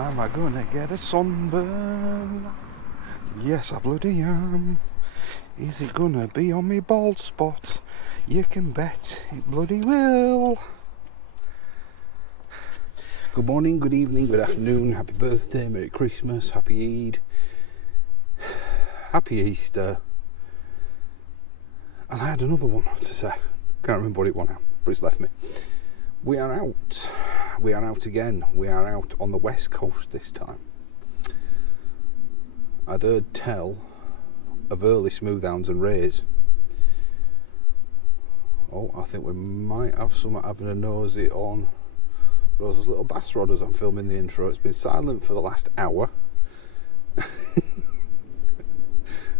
Am I gonna get a sunburn? Yes, I bloody am. Is it gonna be on me bald spot? You can bet it bloody will. Good morning, good evening, good afternoon, happy birthday, Merry Christmas, Happy Eid, Happy Easter. And I had another one to say. Can't remember what it was now, but it's left me. We are out. We are out again. We are out on the west coast this time. I'd heard tell of early smoothhounds and rays. Oh, I think we might have someone having a nosy on Rosa's little bass rod as I'm filming the intro. It's been silent for the last hour.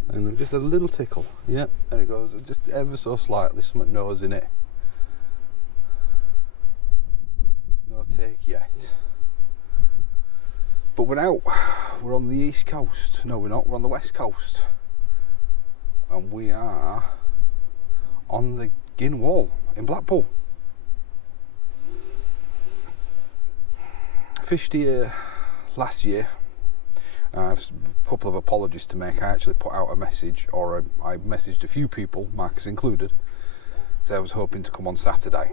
And I've just had a little tickle. Yep, there it goes. Just ever so slightly, something nose in it. No take yet. But we're out. We're on the east coast. No, we're not. We're on the west coast. And we are on the Gynn Wall in Blackpool. Fished here last year. I have a couple of apologies to make. I actually put out a message, or I messaged a few people, Marcus included, so I was hoping to come on Saturday.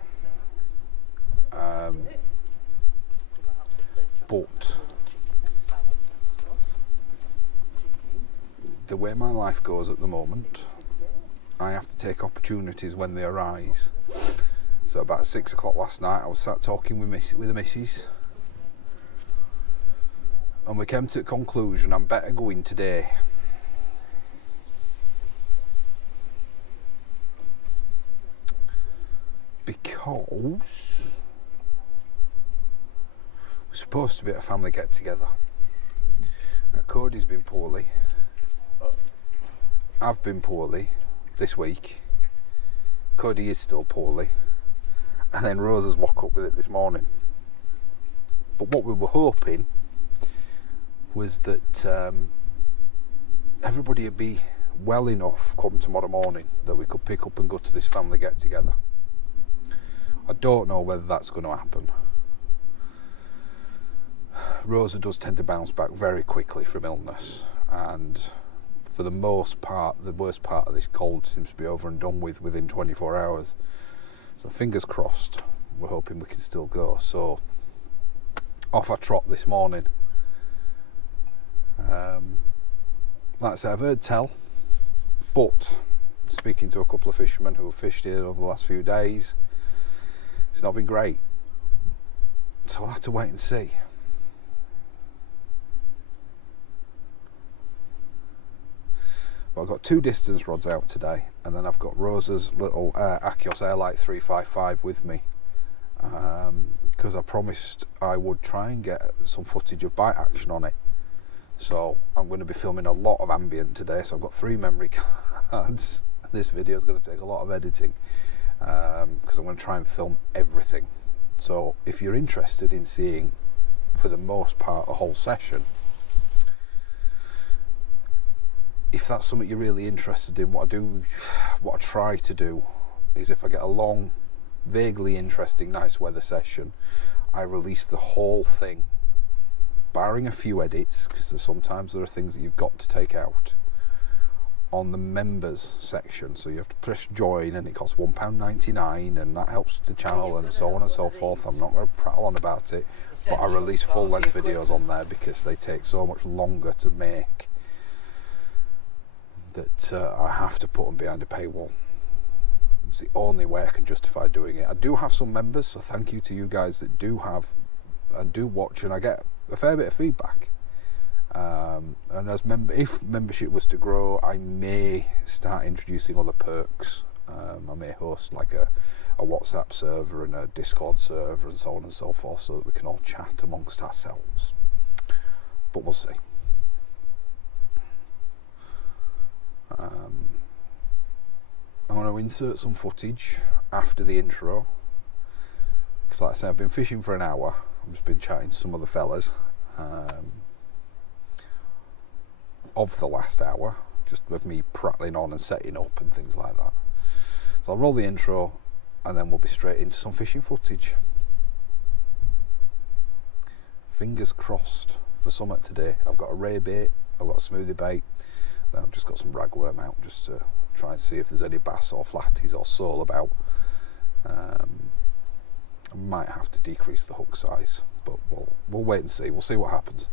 But the way my life goes at the moment, I have to take opportunities when they arise. So about 6 o'clock last night, I was sat talking with the missus, and we came to the conclusion I'm better going today. Because we're supposed to be at a family get together. Cody's been poorly. I've been poorly this week. Cody is still poorly. And then Rosa's woke up with it this morning. But what we were hoping was that everybody would be well enough come tomorrow morning that we could pick up and go to this family get together. I don't know whether that's going to happen. Rosa does tend to bounce back very quickly from illness, and for the most part, the worst part of this cold seems to be over and done with within 24 hours. So fingers crossed, we're hoping we can still go. So off I trot this morning. Like I say, I've heard tell, but speaking to a couple of fishermen who have fished here over the last few days, it's not been great. So I'll have to wait and see. Well, I've got 2 distance rods out today, and then I've got Rosa's little Achios Airlight 355 with me, because I promised I would try and get some footage of bite action on it. So I'm going to be filming a lot of ambient today, so I've got 3 memory cards. This video is going to take a lot of editing, because I'm going to try and film everything. So if you're interested in seeing, for the most part, a whole session, if that's something you're really interested in, what I try to do is, if I get a long, vaguely interesting nice weather session, I release the whole thing, barring a few edits, because sometimes there are things that you've got to take out, on the members section. So you have to press join, and it costs £1.99, and that helps the channel, and so on and so forth. I'm not going to prattle on about it, but I release full length videos on there because they take so much longer to make that I have to put them behind a paywall. It's the only way I can justify doing it. I do have some members, so thank you to you guys that do have and do watch, and I get a fair bit of feedback. And as if membership was to grow, I may start introducing other perks. I may host like a WhatsApp server and a Discord server and so on and so forth, so that we can all chat amongst ourselves. But we'll see. I'm going to insert some footage after the intro, because like I say, I've been fishing for an hour. I've just been chatting to some of the fellas of the last hour, just with me prattling on and setting up and things like that. So I'll roll the intro, and then we'll be straight into some fishing footage. fingers crossed for something today. I've got a ray bait, I've got a smoothie bait, then I've just got some ragworm out just to try and see if there's any bass or flatties or sole about. I might have to decrease the hook size, but we'll wait and see. We'll see what happens.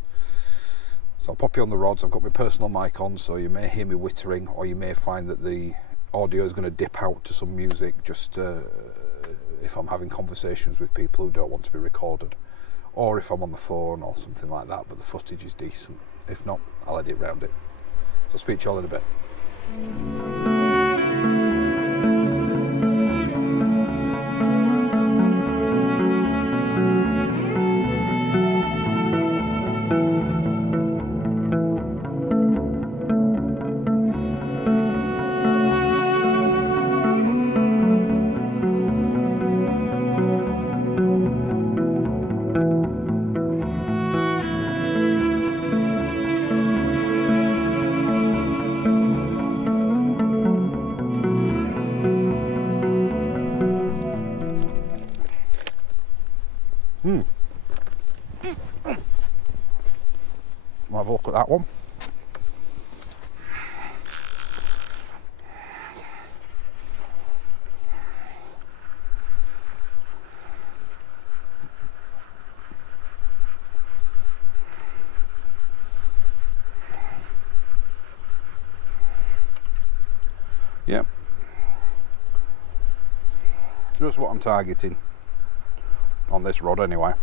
So I'll pop you on the rods. I've got my personal mic on, so you may hear me whittering, or you may find that the audio is going to dip out to some music just if I'm having conversations with people who don't want to be recorded, or if I'm on the phone or something like that, but the footage is decent. If not, I'll edit around it. So I'll speak to you all in a bit. We'll have a look at that one. Yep. Just what I'm targeting on this rod anyway.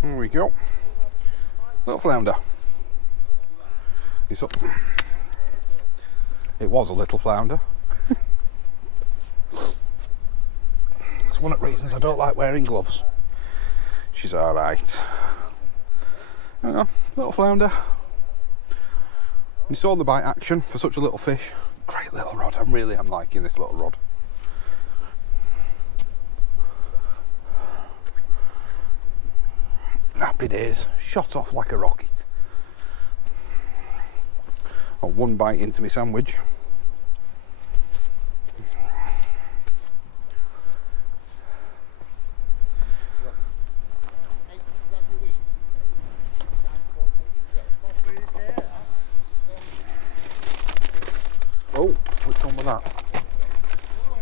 There we go. Little flounder. It's up. It was a little flounder. It's one of the reasons I don't like wearing gloves. She's alright. There we go, little flounder. You saw the bite action for such a little fish. Great little rod. I really am liking this little rod. Happy days. Shot off like a rocket. Got one bite into my sandwich. Oh, which one was that?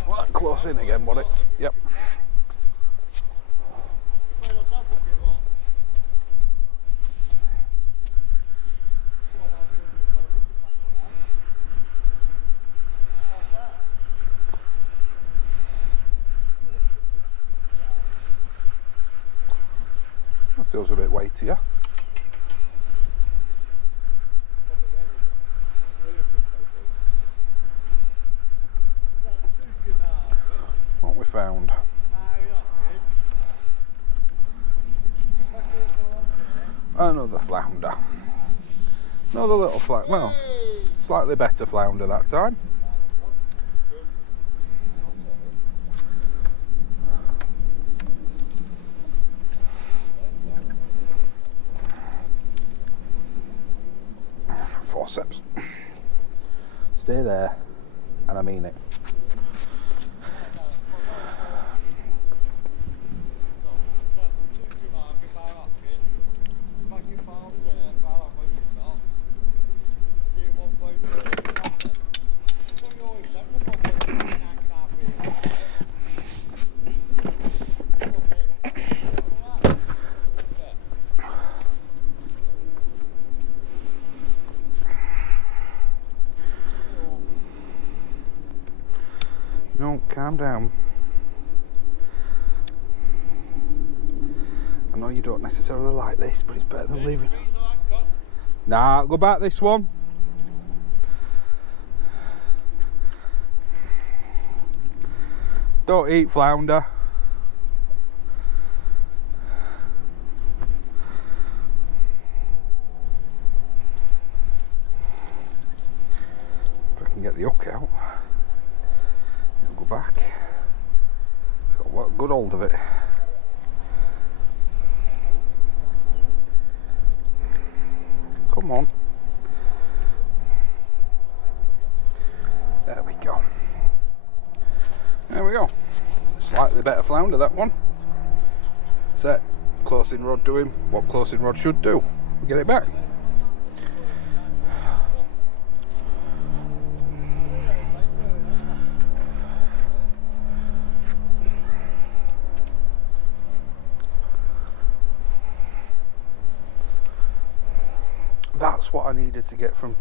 Well, that close in again, was it? Yep. That feels a bit weightier. What we found? Another flounder. Another little flounder. Well, slightly better flounder that time. Forceps. Stay there, and I mean it. No, calm down. I know you don't necessarily like this, but it's better than leaving. Nah, go back this one. Don't eat flounder. If I can get the hook out. back. It's got a good hold of it. Come on. There we go. There we go. Slightly better flounder, that one. Set. Close in rod doing what close in rod should do. Get it back. That's what I needed to get from.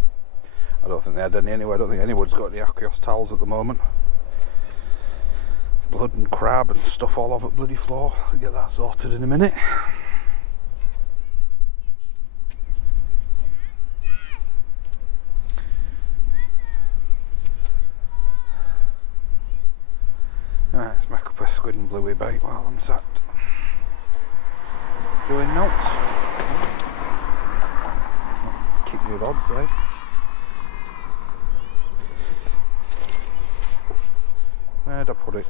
I don't think they had any anyway. I don't think anyone's got any Achios towels at the moment. Blood and crab and stuff all over the bloody floor. I'll get that sorted in a minute. Right, let's make up a squid and bluey bait while I'm sat doing notes. It's not kick me odds, eh? Where'd I put it?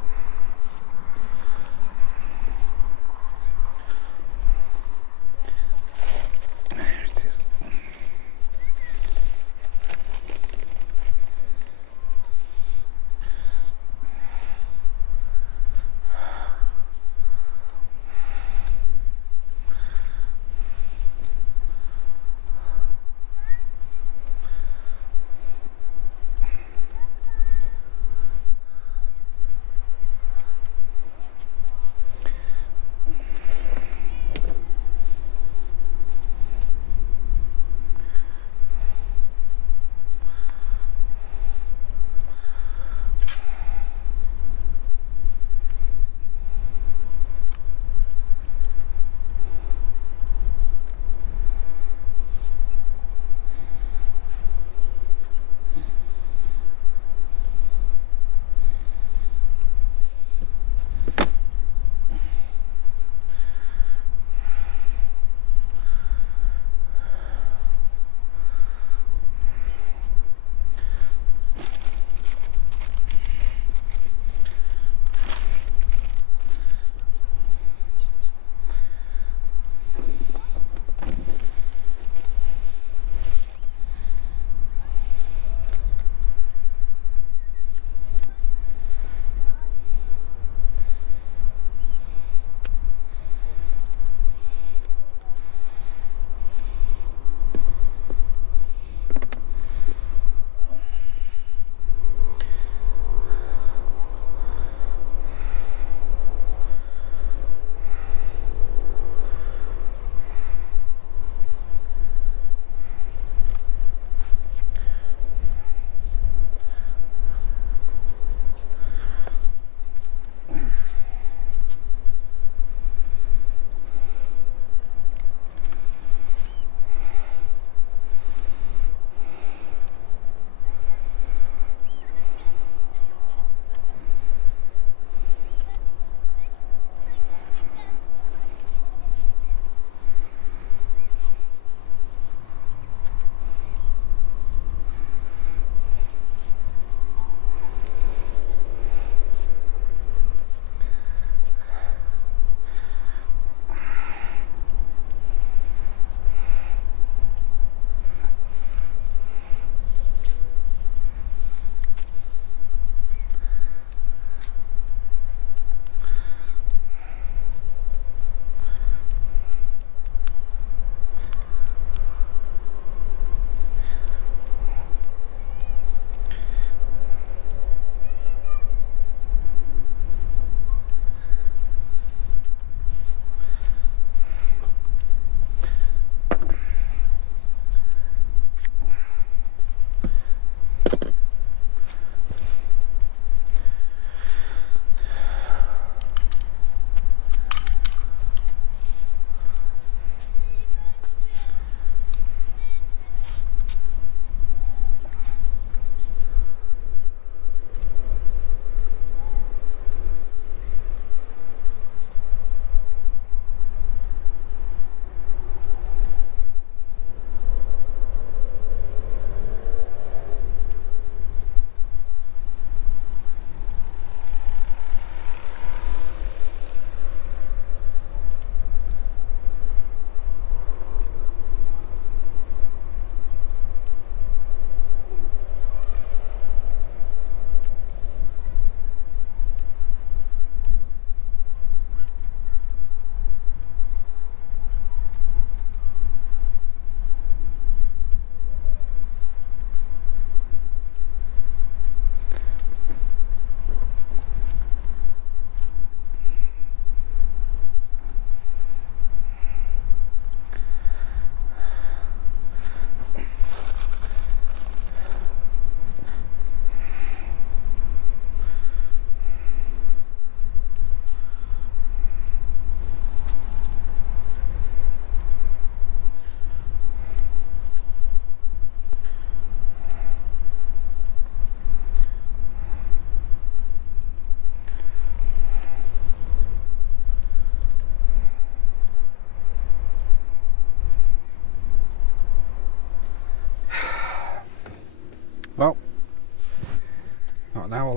There it is.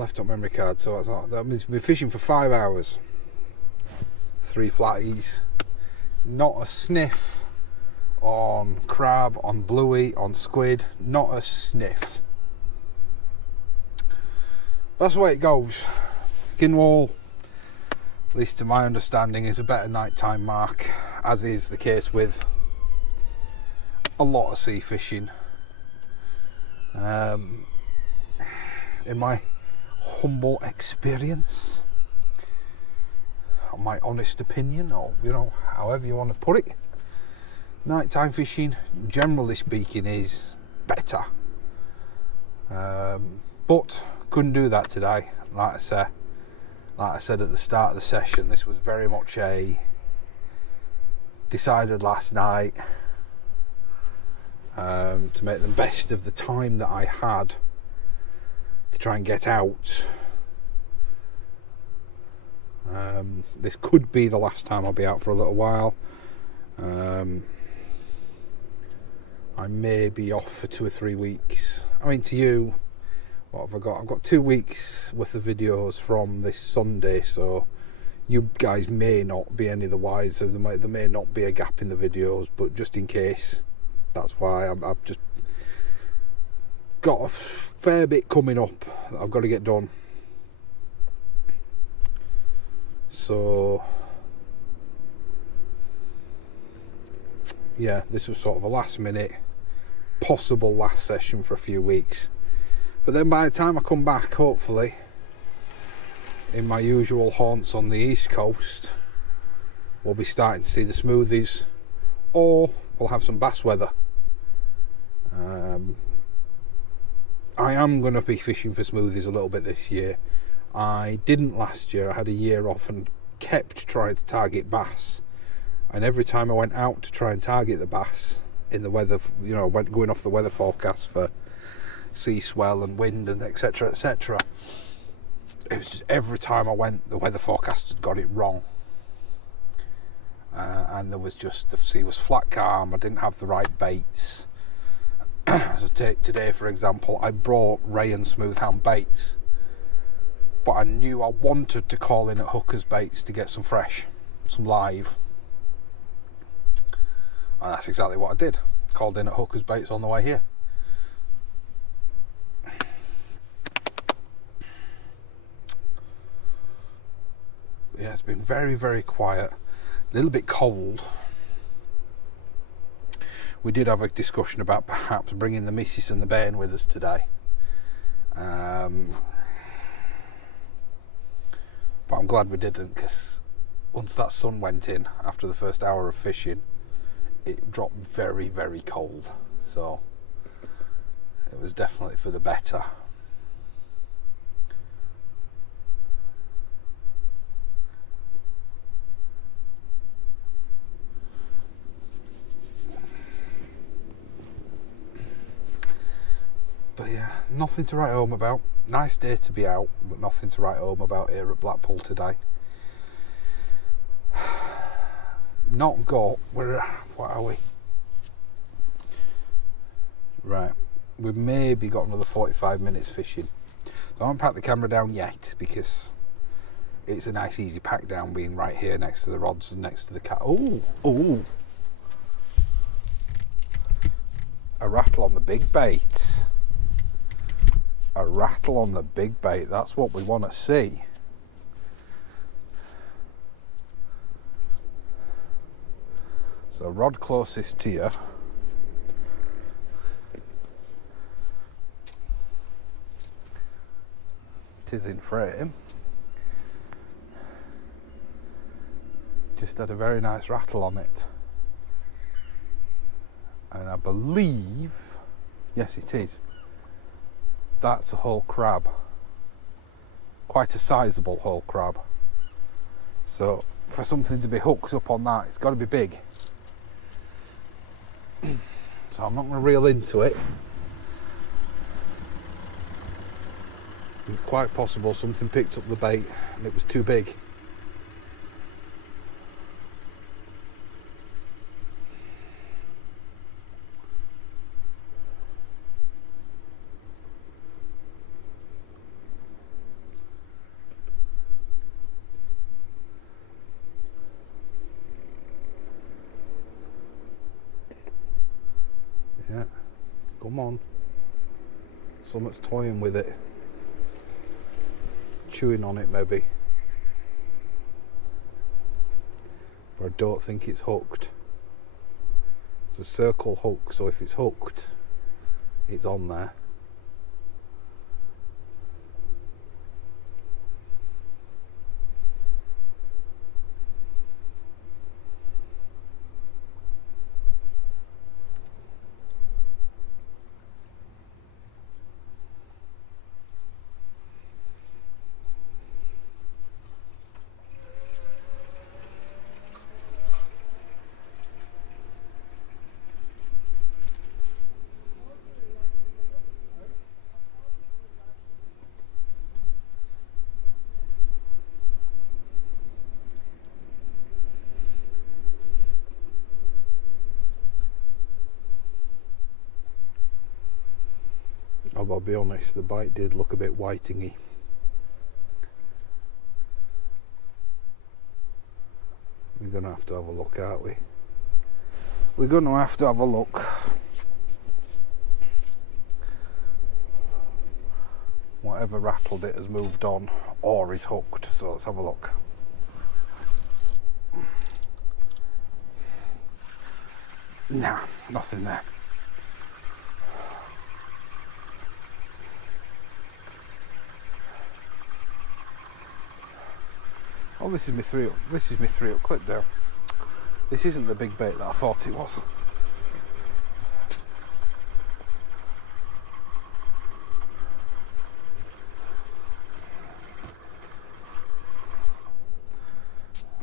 left on memory card. So that means we're fishing for 5 hours. 3 flatties. Not a sniff on crab, on bluey, on squid. Not a sniff. That's the way it goes. Kinwall, at least to my understanding, is a better nighttime mark, as is the case with a lot of sea fishing. In my humble experience, or my honest opinion, or however you want to put it, nighttime fishing, generally speaking, is better. But couldn't do that today. Like I said at the start of the session, this was very much a decided last night to make the best of the time that I had to try and get out. This could be the last time I'll be out for a little while. I may be off for 2 or 3 weeks. I mean, to you, what have I got? I've got 2 weeks worth of videos from this Sunday, so you guys may not be any the wiser. There may not be a gap in the videos, but just in case, that's why I've just got a fair bit coming up that I've got to get done. So yeah, this was sort of a last minute possible last session for a few weeks, but then by the time I come back, hopefully in my usual haunts on the east coast, we'll be starting to see the smoothies, or we'll have some bass weather. I am going to be fishing for smoothies a little bit this year. I didn't last year. I had a year off and kept trying to target bass, and every time I went out to try and target the bass in the weather, going off the weather forecast for sea swell and wind and etc, it was just every time I went, the weather forecast had got it wrong, and there was just, the sea was flat calm. I didn't have the right baits. So take today for example, I brought ray and smooth hound baits, but I knew I wanted to call in at Hooker's Baits to get some fresh, some live, and that's exactly what I did. Called in at Hooker's Baits on the way here. Yeah, it's been very, very quiet, a little bit cold. We did have a discussion about perhaps bringing the missus and the bairn with us today, but I'm glad we didn't, because once that sun went in after the first hour of fishing, it dropped very, very cold, so it was definitely for the better. But yeah, nothing to write home about. Nice day to be out, but nothing to write home about here at Blackpool today. Not got, what are we? Right, we've maybe got another 45 minutes fishing. So I haven't packed the camera down yet, because it's a nice easy pack down being right here next to the rods and next to the cat. Oh, a rattle on the big bait. A rattle on the big bait, that's what we want to see. So rod closest to you. It is in frame. Just had a very nice rattle on it. And I believe, yes it is, that's a whole crab. Quite a sizable whole crab. So for something to be hooked up on that, it's got to be big. So I'm not going to reel into it. It's quite possible something picked up the bait and it was too big. come on. Something's toying with it. Chewing on it maybe. But I don't think it's hooked. It's a circle hook, so if it's hooked, it's on there. Although I'll be honest, the bite did look a bit whitingy. We're going to have a look, aren't we? We're going to have a look. Whatever rattled it has moved on or is hooked, so let's have a look. Nah, nothing there. Oh, this is my 3 up clip down. This isn't the big bait that I thought it was.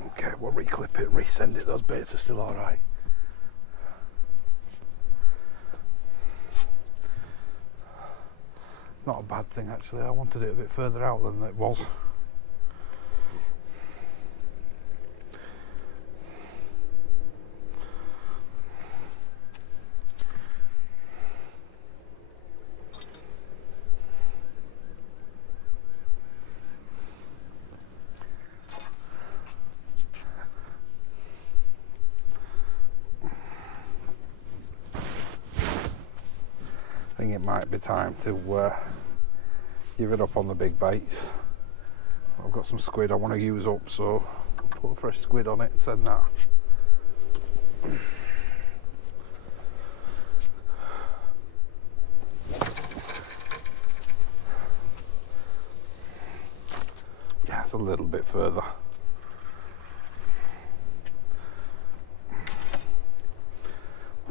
Okay, we'll reclip it and resend it. Those baits are still alright. It's not a bad thing actually. I wanted it a bit further out than it was. I think it might be time to give it up on the big bites. I've got some squid I want to use up, so I'll put a fresh squid on it and send that. Yeah, it's a little bit further.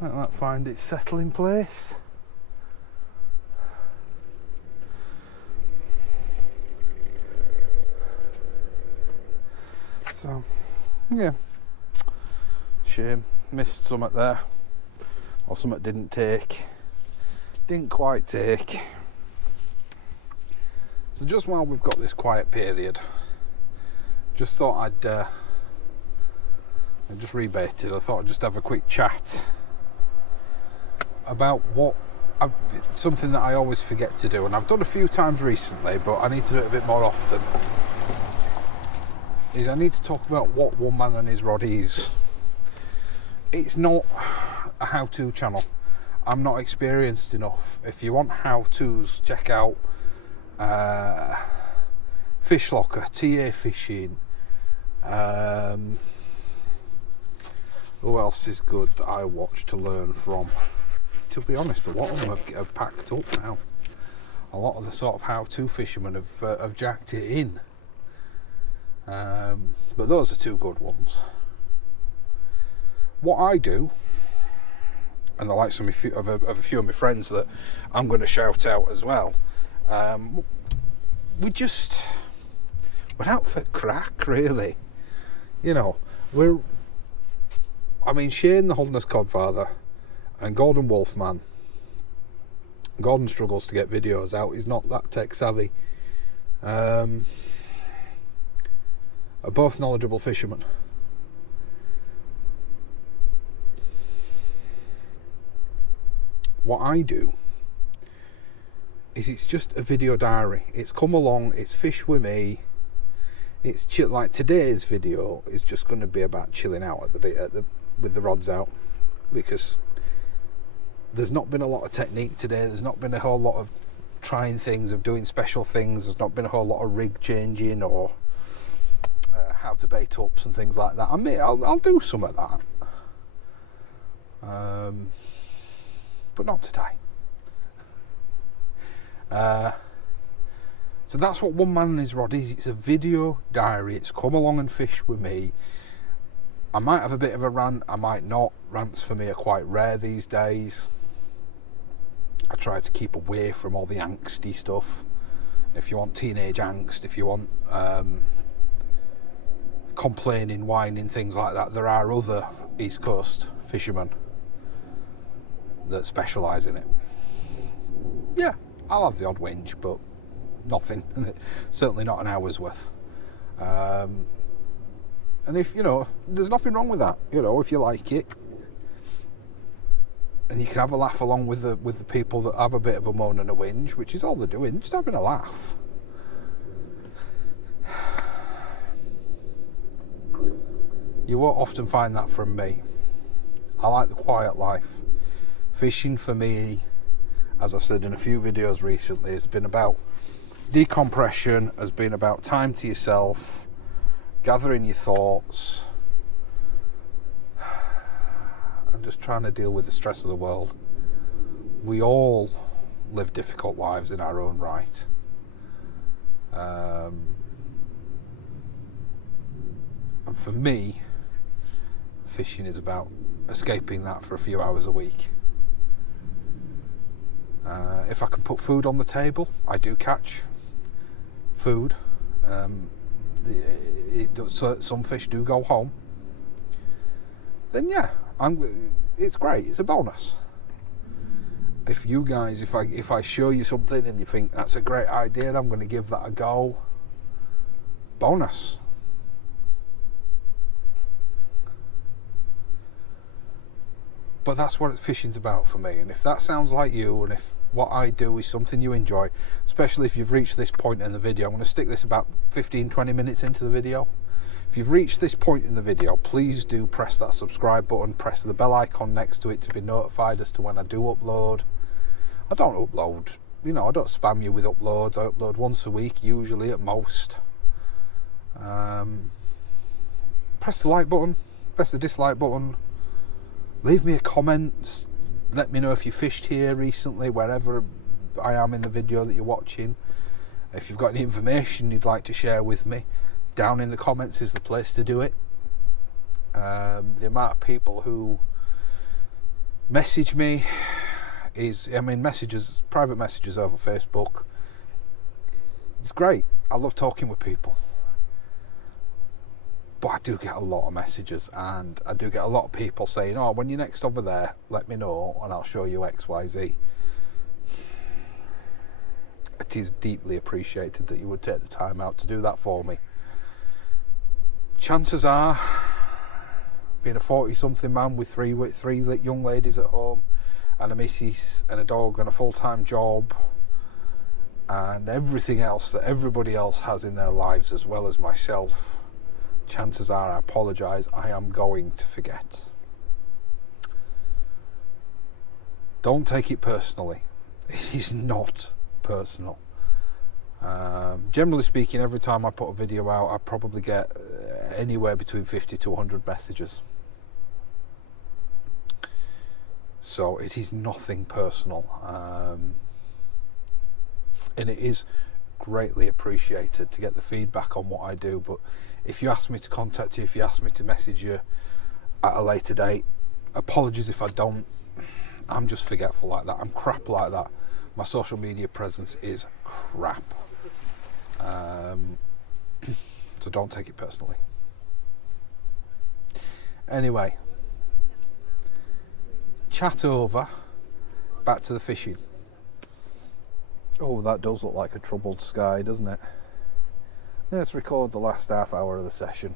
Let that find its settling place. So, yeah, shame, missed something there, or something didn't quite take. So just while we've got this quiet period, just thought I just rebaited. I thought I'd just have a quick chat about something that I always forget to do, and I've done a few times recently, but I need to do it a bit more often. Is I need to talk about what one man and his rod is. It's not a how-to channel. I'm not experienced enough. If you want how-tos, check out Fish Locker, TA Fishing. Who else is good that I watch to learn from? To be honest, a lot of them have packed up now. A lot of the sort of how-to fishermen have jacked it in. But those are two good ones. What I do, and the likes of a few of my friends that I'm going to shout out as well, we're out for crack, really. You know, Shane the Holderness Cod Father and Gordon Wolfman. Gordon struggles to get videos out. He's not that tech savvy. Are both knowledgeable fishermen. What I do is it's just a video diary. It's come along, it's fish with me. It's chill. Like today's video is just going to be about chilling out with the rods out, because there's not been a lot of technique today. There's not been a whole lot of trying things, of doing special things. There's not been a whole lot of rig changing or how to bait ups and things like that. I'll do some of that, but not today. So that's what One Man and His Rod is. It's a video diary. It's come along and fish with me. I might have a bit of a rant, I might not. Rants for me are quite rare these days. I try to keep away from all the angsty stuff. If you want teenage angst, if you want complaining, whining, things like that, there are other East Coast fishermen that specialise in it. Yeah, I'll have the odd whinge, but nothing. Certainly not an hour's worth. And if, there's nothing wrong with that. If you like it, and you can have a laugh along with the people that have a bit of a moan and a whinge, which is all they're doing, just having a laugh. You won't often find that from me. I like the quiet life. Fishing for me, as I've said in a few videos recently, has been about decompression, has been about time to yourself, gathering your thoughts, and just trying to deal with the stress of the world. We all live difficult lives in our own right. And for me, fishing is about escaping that for a few hours a week. If I can put food on the table, I do catch food. Some fish do go home. Then yeah, it's great. It's a bonus. If you guys, if I show you something and you think that's a great idea and I'm going to give that a go, bonus. But that's what fishing's about for me. And if that sounds like you, and if what I do is something you enjoy, especially if you've reached this point in the video, I'm going to stick this about 15-20 minutes into the video. If you've reached this point in the video, please do press that subscribe button, press the bell icon next to it to be notified as to when I do upload. I don't upload, I don't spam you with uploads. I upload once a week, usually at most. Press the like button, press the dislike button. Leave me a comment, let me know if you fished here recently, wherever I am in the video that you're watching. If you've got any information you'd like to share with me, down in the comments is the place to do it. The amount of people who message me private messages over Facebook, it's great. I love talking with people. But I do get a lot of messages, and I do get a lot of people saying, when you're next over there, let me know and I'll show you XYZ. It is deeply appreciated that you would take the time out to do that for me. Chances are, being a 40-something man with three young ladies at home and a missus and a dog and a full-time job and everything else that everybody else has in their lives as well as myself, chances are, I apologise, I am going to forget. Don't take it personally. It is not personal. Generally speaking, every time I put a video out, I probably get anywhere between 50 to 100 messages. So it is nothing personal. And it is greatly appreciated to get the feedback on what I do. But if you ask me to contact you, if you ask me to message you at a later date, apologies if I don't. I'm just forgetful like that. I'm crap like that. My social media presence is crap. So don't take it personally. Anyway, chat over, back to the fishing. Oh, that does look like a troubled sky, doesn't it? Let's record the last half hour of the session.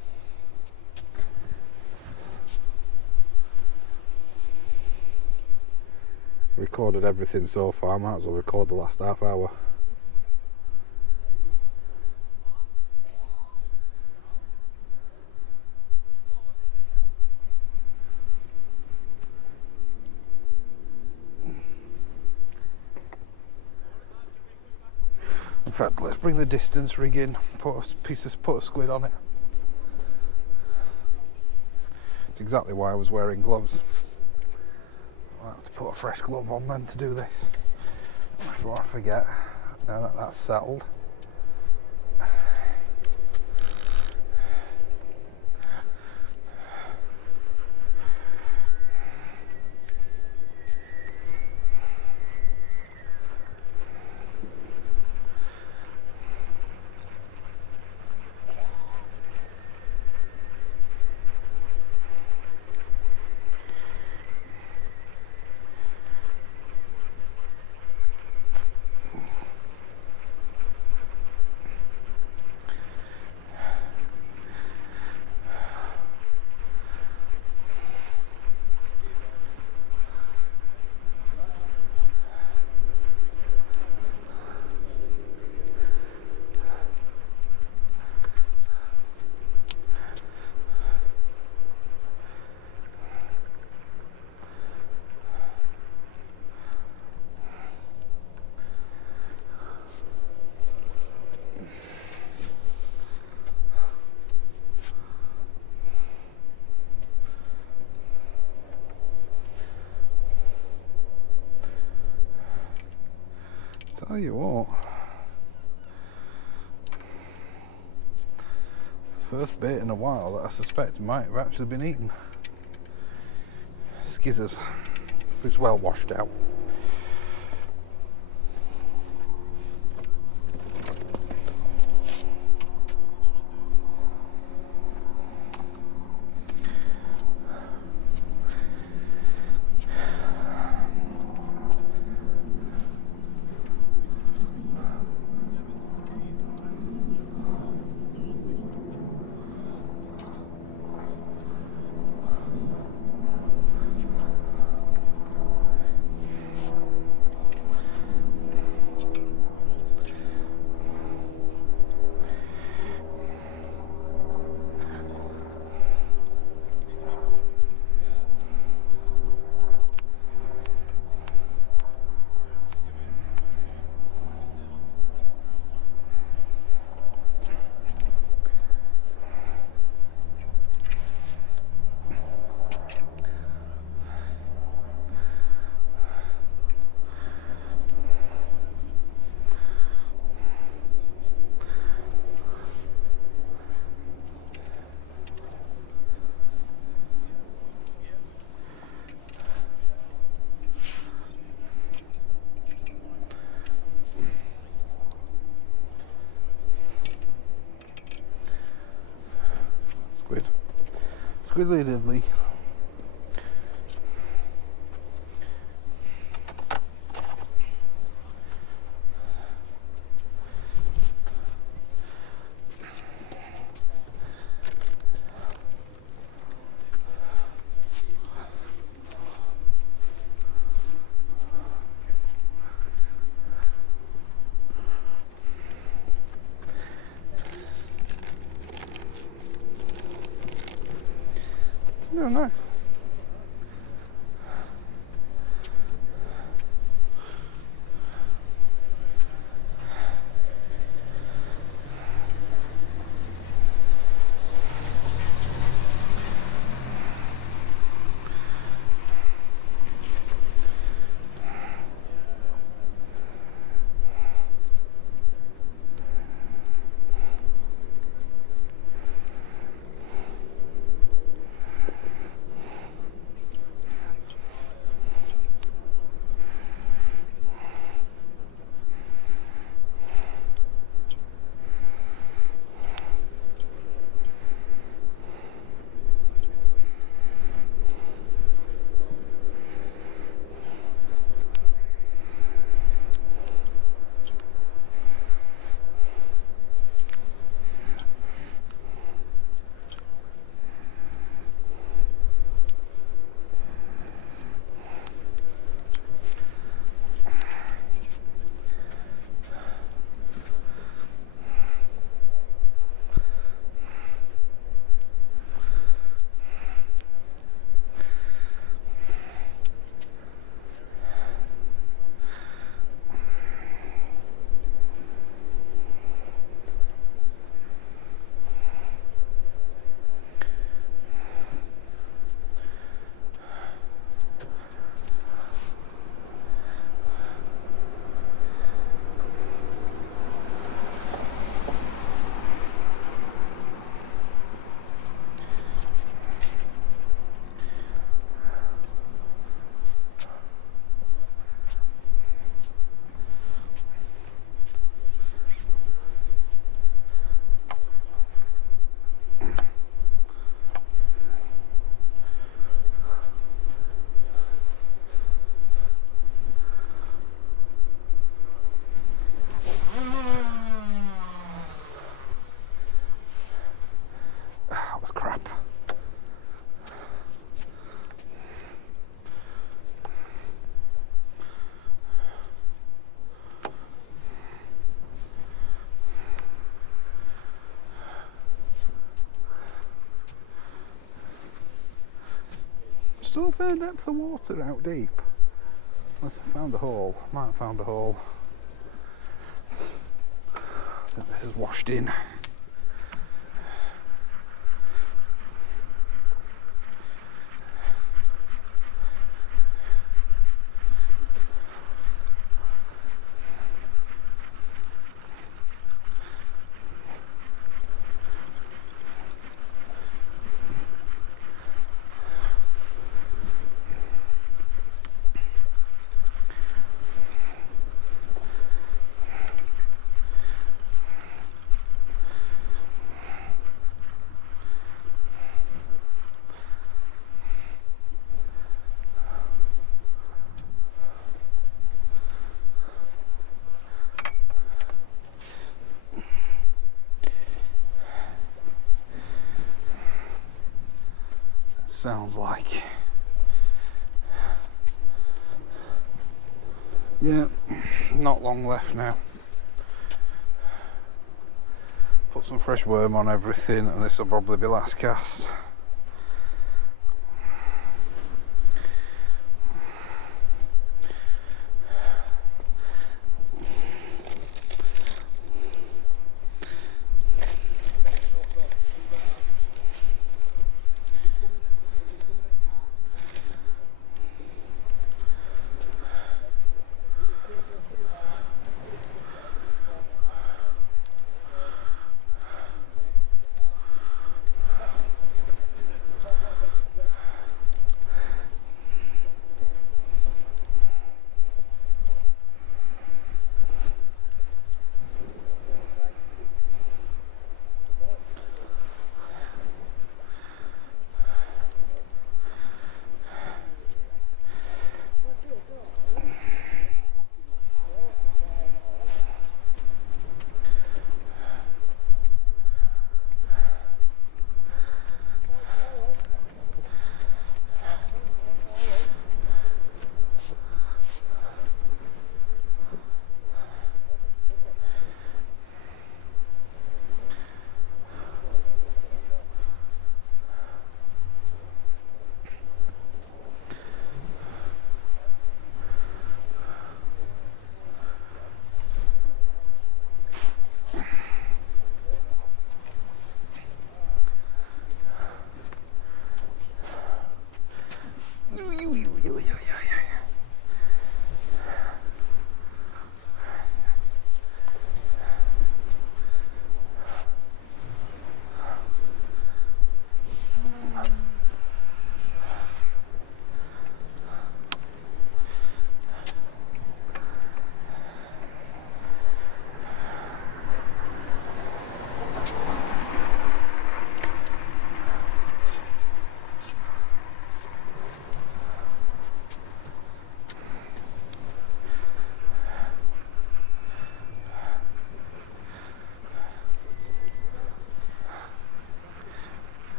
Recorded everything so far, might as well record the last half hour. fact, let's bring the distance rig in, put a squid on it. It's exactly why I was wearing gloves. I'll have to put a fresh glove on then to do this before I forget. Now that that's settled. Tell you what, it's the first bait in a while that I suspect might have actually been eaten. Skizzers, it's well washed out. Squiddly diddly. No, no. still a fair depth of water out deep. Unless I found a hole. Might have found a hole. I think this is washed in. Sounds like, yeah, not long left now. Put some fresh worm on everything and this will probably be last cast.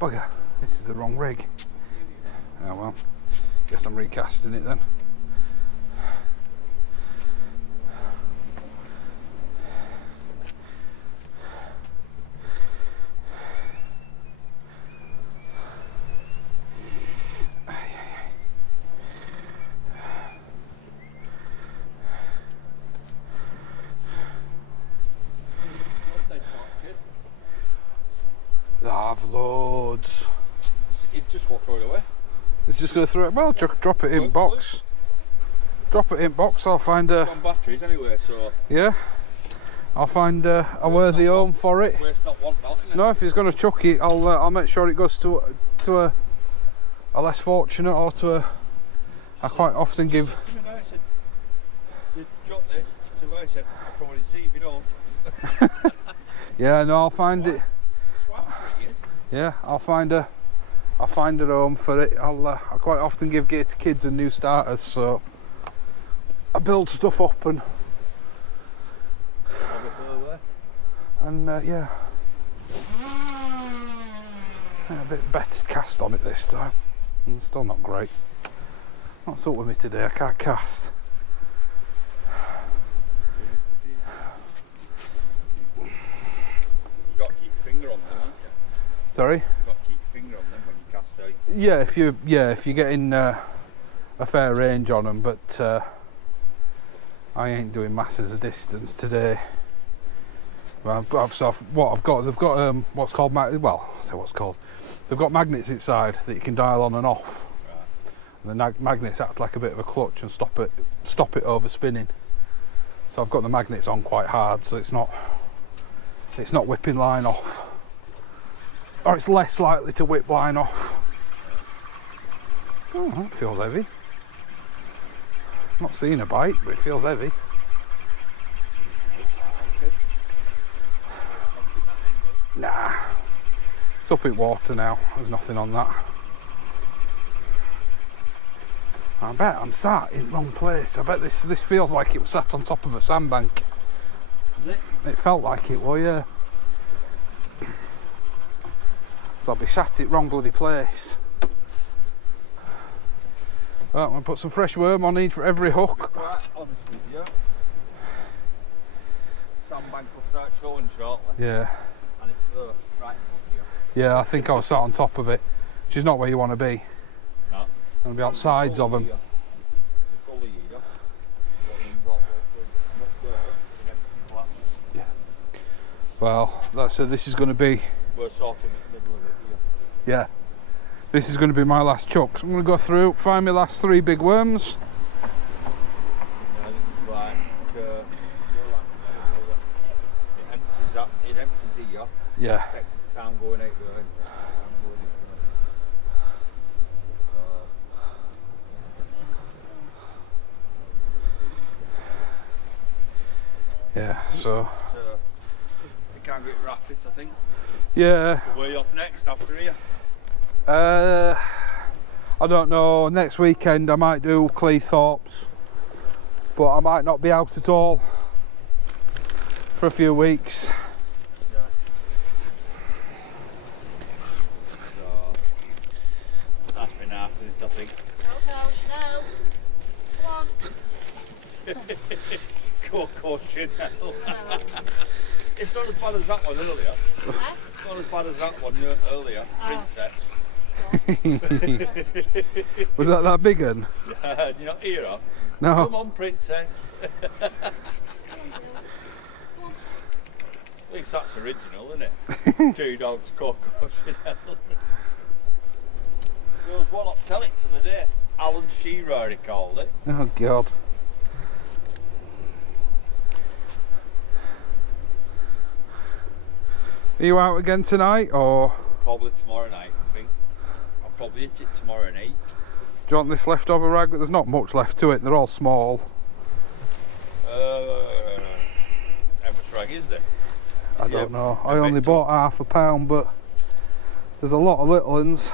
Bugger, this is the wrong rig. Oh well, guess I'm recasting it then. I've loads. He's just what, throw it away? He's just going to throw it. Well, drop it in box. Drop it in box. I'll find a. It's on batteries anyway, so. Yeah. I'll find a worthy home for it. Waste not, want not, isn't it? No, if he's going to chuck it, I'll make sure it goes to a less fortunate or to a. I quite often give. I said, you got this. So I said, I'll throw it in, see if you don't. Yeah, no, I'll find it. Yeah, I'll find a I'll find a home for it. I quite often give gear to kids and new starters, so I build stuff up and yeah. A bit better cast on it this time. Still not great. What's up with me today? I can't cast. You've got to keep your finger on them, haven't you? Sorry? You've got to keep your finger on them when you cast out. Yeah, if you're getting a fair range on them, but I ain't doing masses of distance today. Well, they've got what's called they've got magnets inside that you can dial on and off. Right. And the magnets act like a bit of a clutch and stop it over spinning. So I've got the magnets on quite hard, so it's not whipping line off, or it's less likely to whip line off. Oh, that feels heavy. Not seeing a bite, but it feels heavy. Nah, it's up in water now. There's nothing on that. I bet I'm sat in the wrong place. I bet this feels like it was sat on top of a sandbank. Is it? It felt like it was, yeah. So I'll be sat in the wrong bloody place. Right, I'm going to put some fresh worm on each for every hook. Quite honest with you, sandbank will start showing shortly. Yeah. And it's right in front of you. Yeah, I think I was sat on top of it, which is not where you want to be. No. I'll be on sides of them. Yeah. Well, that's it. This is going to be. We're sort of in the middle of it here. Yeah. This is going to be my last chuck. So I'm going to go through, find my last 3 big worms. Yeah, this is like, it empties here. Yeah. It takes its time going out there. Yeah, so. We can't get rapid, I think. Yeah. So where are you off next after here? I don't know. Next weekend I might do Cleethorpes, but I might not be out at all for a few weeks. Yeah. So that's been after it, I think. No. Coco Chanel. It's not as bad as that one earlier. Huh? It's not as bad as that one earlier, Princess. Was that big one? Do you not hear her? No. Come on, Princess. At least that's original, isn't it? 2 dogs, Coco Chanel. Girls, well, I'll tell it to the day. Alan Shearer, he called it. Oh God. Are you out again tonight, or? Probably tomorrow night, I think. I'll probably hit it tomorrow night. Do you want this leftover rag? There's not much left to it, they're all small. How much rag is there? I don't know. I only bought £1/2, but there's a lot of little ones.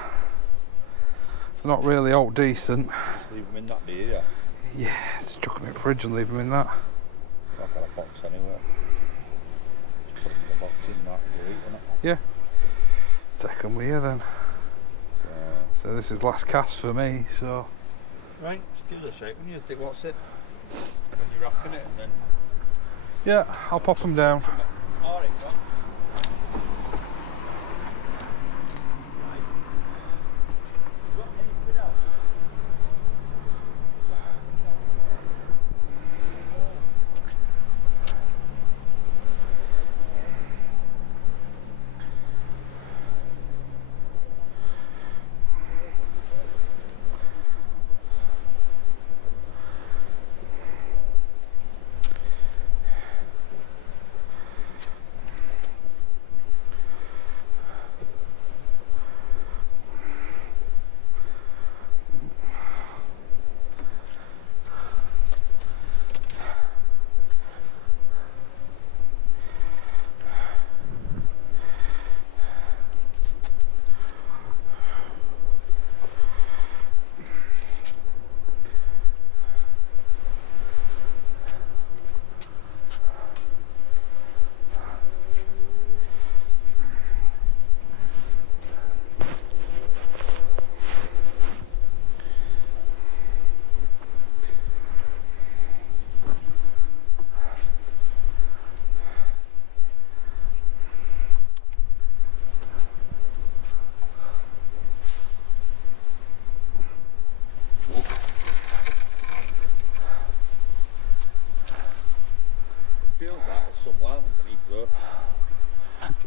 They're not really all decent. Just leave them in that, do you? Yeah. Yeah, just chuck them in the fridge and leave them in that. I've got a box anyway. Put them in the box in that, you'll eat them. Yeah. Take them with you then. So this is last cast for me, so. Right, just give it a shake when you think what's it. When you're rocking it and then. Yeah, I'll pop them down. Alright, go.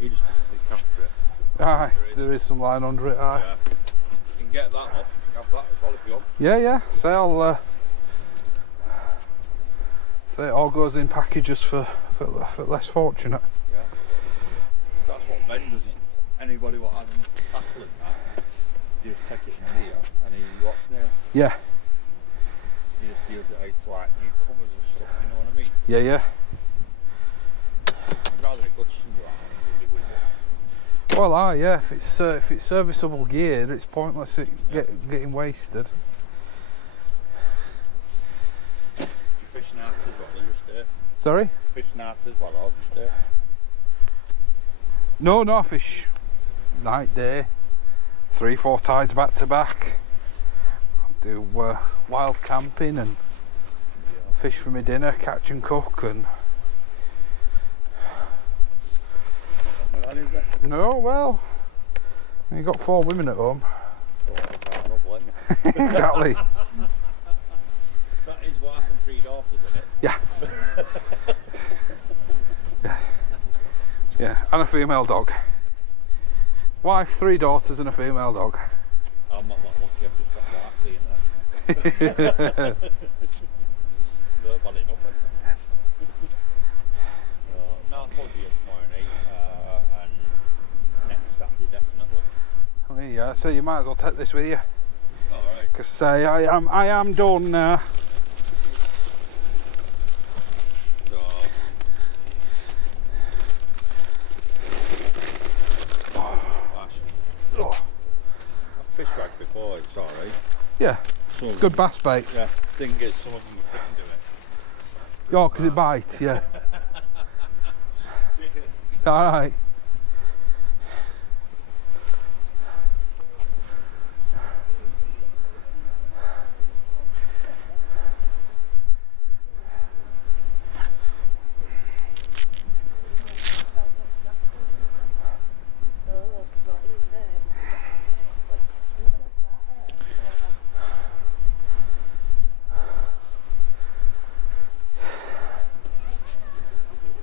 He just doesn't look after it. Aye, there is some line under it. Aye. Yeah. You can get that off. You can have that as well if you want. Yeah. Say I'll say it all goes in packages for less fortunate. Yeah. That's what Ben does. Anybody what has any tackle and that, you just take it in here and he what's there. Yeah. He just deals it out to like newcomers and stuff, you know what I mean? Yeah. I'd rather it go to somebody like that than with it. Well, yeah. If it's serviceable gear, it's pointless getting wasted. You fish night as well, or just there? Sorry? Fish night as well, or just there? No, I fish night, day, 3-4 tides back to back. I do wild camping and fish for my dinner, catch and cook, and no, well, you got 4 women at home. Exactly. That is wife and 3 daughters, isn't it? Yeah. Yeah, and a female dog. Wife, 3 daughters, and a female dog. I'm not that lucky, I've just got that seeing that. No, bad enough, isn't it? No, I'll talk to you tomorrow night, and next Saturday definitely. Oh, yeah, so you might as well take this with you. Alright. Because say I am done now. Before it's alright. Yeah, it's good bass bait. Yeah, thing is, some of them are freaking doing it. Oh, because it bites, yeah. Alright.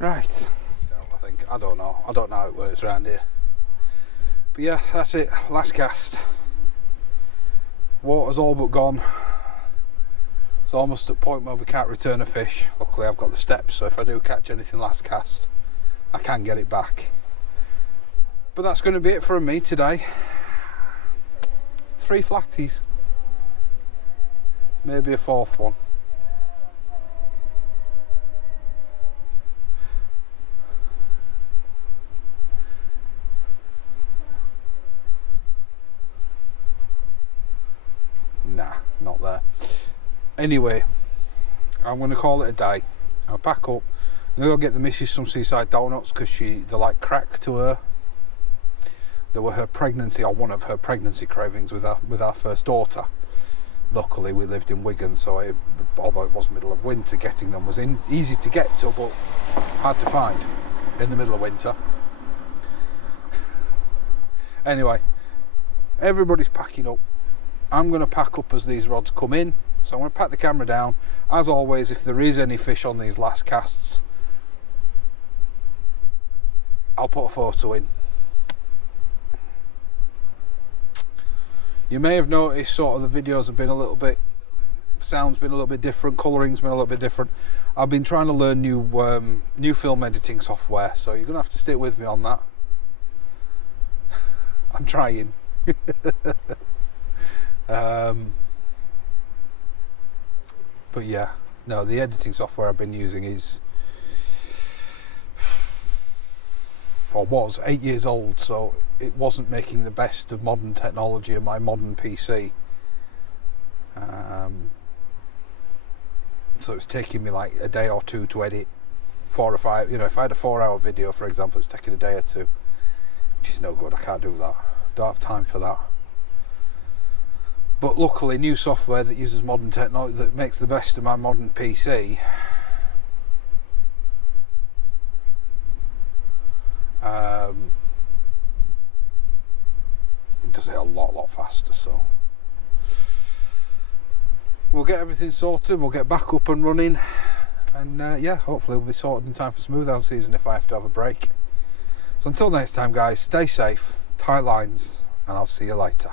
Right, I don't know how it works around here, but yeah, that's it, last cast. Water's all but gone. It's almost at the point where we can't return a fish. Luckily I've got the steps, so if I do catch anything last cast, I can get it back. But that's going to be it from me today. 3 flatties, maybe a 4th one. Nah, not there. Anyway, I'm going to call it a day. I'll pack up. I'm going to go get the missus some seaside donuts because they're like crack to her. They were her pregnancy, or one of her pregnancy cravings with our first daughter. Luckily we lived in Wigan, so although it was middle of winter, getting them was easy to get to, but hard to find in the middle of winter. Anyway, everybody's packing up. I'm going to pack up as these rods come in, so I'm going to pack the camera down. As always, if there is any fish on these last casts, I'll put a photo in. You may have noticed sort of the videos have been a little bit, sound's been a little bit different, colouring's been a little bit different. I've been trying to learn new film editing software, so you're going to have to stick with me on that. I'm trying. But yeah, no, the editing software I've been using is, or was, 8 years old, so it wasn't making the best of modern technology in my modern PC. So it's taking me like a day or two to edit 4 or 5, if I had a 4-hour video, for example, it's taking a day or two, which is no good. I can't do that, don't have time for that. But luckily, new software that uses modern technology, that makes the best of my modern PC, it does it a lot faster. So we'll get everything sorted, we'll get back up and running, and yeah, hopefully we'll be sorted in time for smooth out season if I have to have a break. So until next time, guys, stay safe, tight lines, and I'll see you later.